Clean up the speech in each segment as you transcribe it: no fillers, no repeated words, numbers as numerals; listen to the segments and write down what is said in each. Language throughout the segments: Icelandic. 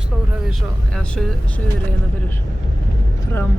á Stórhafís eða Suðureyjuna fyrir fram.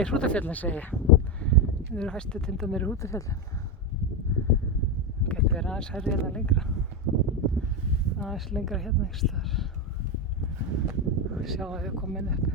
Nei, Hrútafjöllin segi ég. Hérna eru hæstu tindarnir í Hrútafjöllin. Gæti verið aðeins hærri hérna lengra. Aðeins lengra hérna einhvers staðar. Sjá að þau komin upp.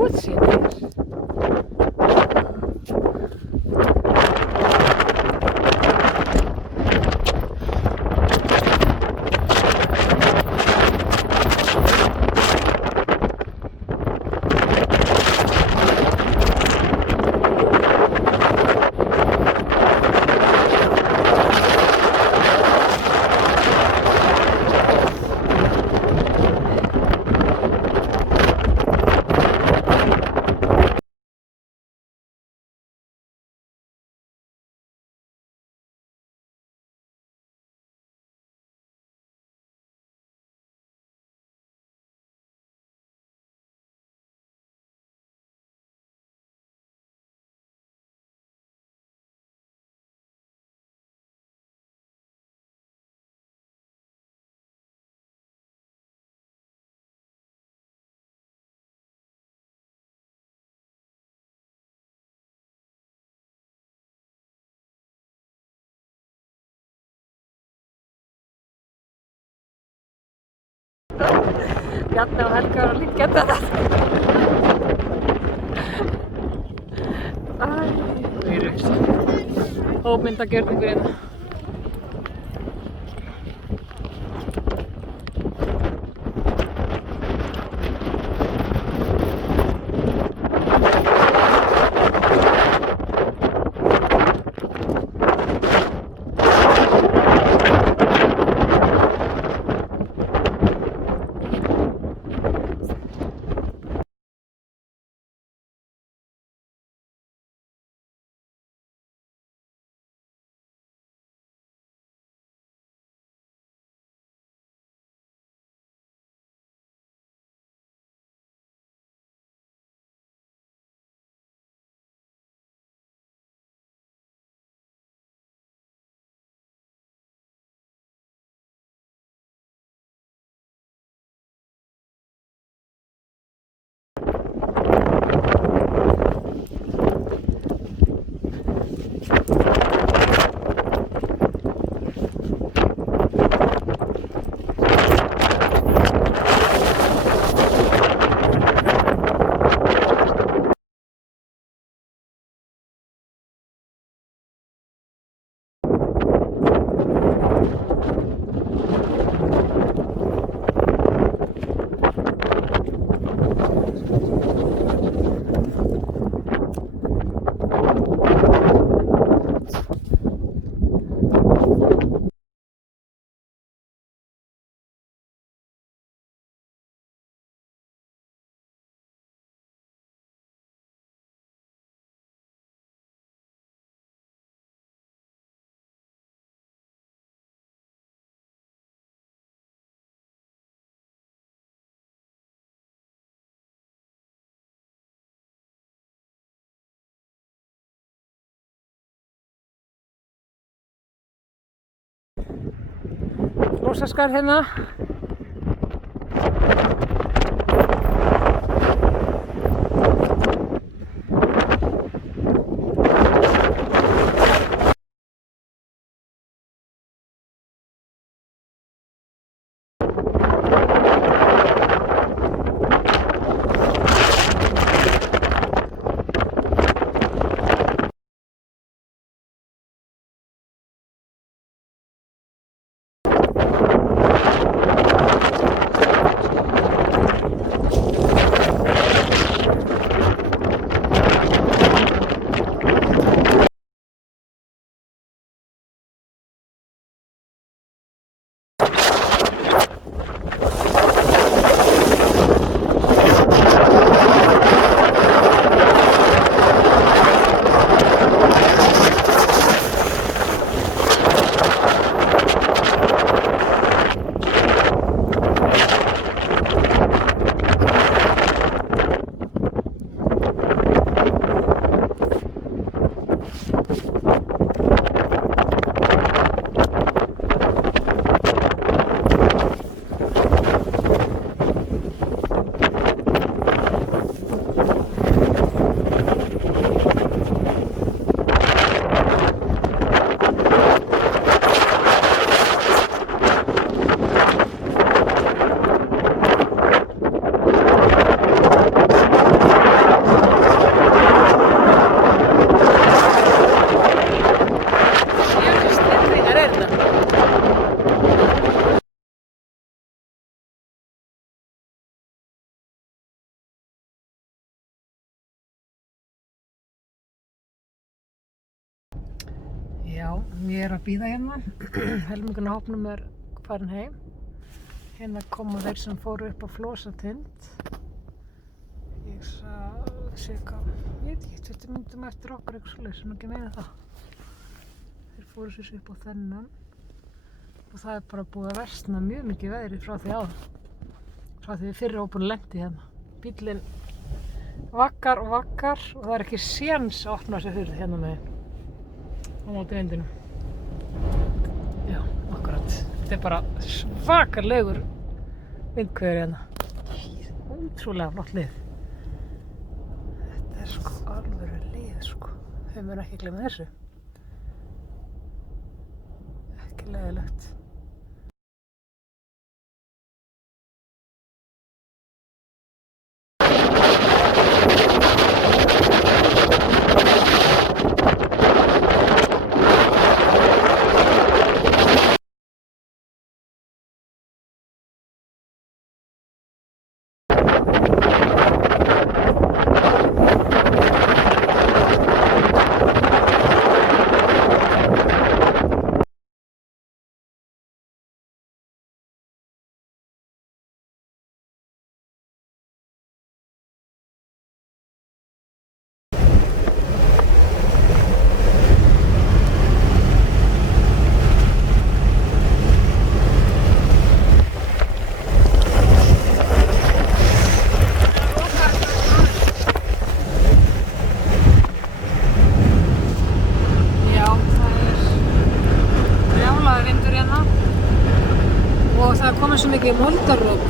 Útsýnið. Bjarni og Helga eru að líka geta þetta. Það eru hópmyndagjörningur hérna. Rósaskar hérna. Já, ég er að bíða hérna. Helmingurinn af hópnum er farin heim. Hérna koma þeir sem fóru upp á Flósatind. Ég sá cirka, ég veit ekki, 20 mínútum eftir okkur eitthvað svoleiðis, sem ekki meina það. Þeir fóru sér upp á þennan. Og það er bara búið að versna mjög mikið veðrið frá því áður. Frá því við fyrri hópurinn lendi hérna. Bíllinn vaggar og vaggar og það er ekki séns að opna þessi hurð hérna með á móti vindinum. Já, akkurat. Þetta er bara svakalegur vindhviður hérna. Ótrúlega flott lið. Þetta er sko alvöru lið sko. Þau mun ekki gleyma þessu. Ekki leiðilegt. Og það komið svo mikið moldarrók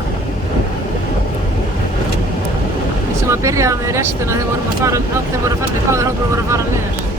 sem að byrja með restina þegar allir voru að fara, báðir hópar voru að fara niður.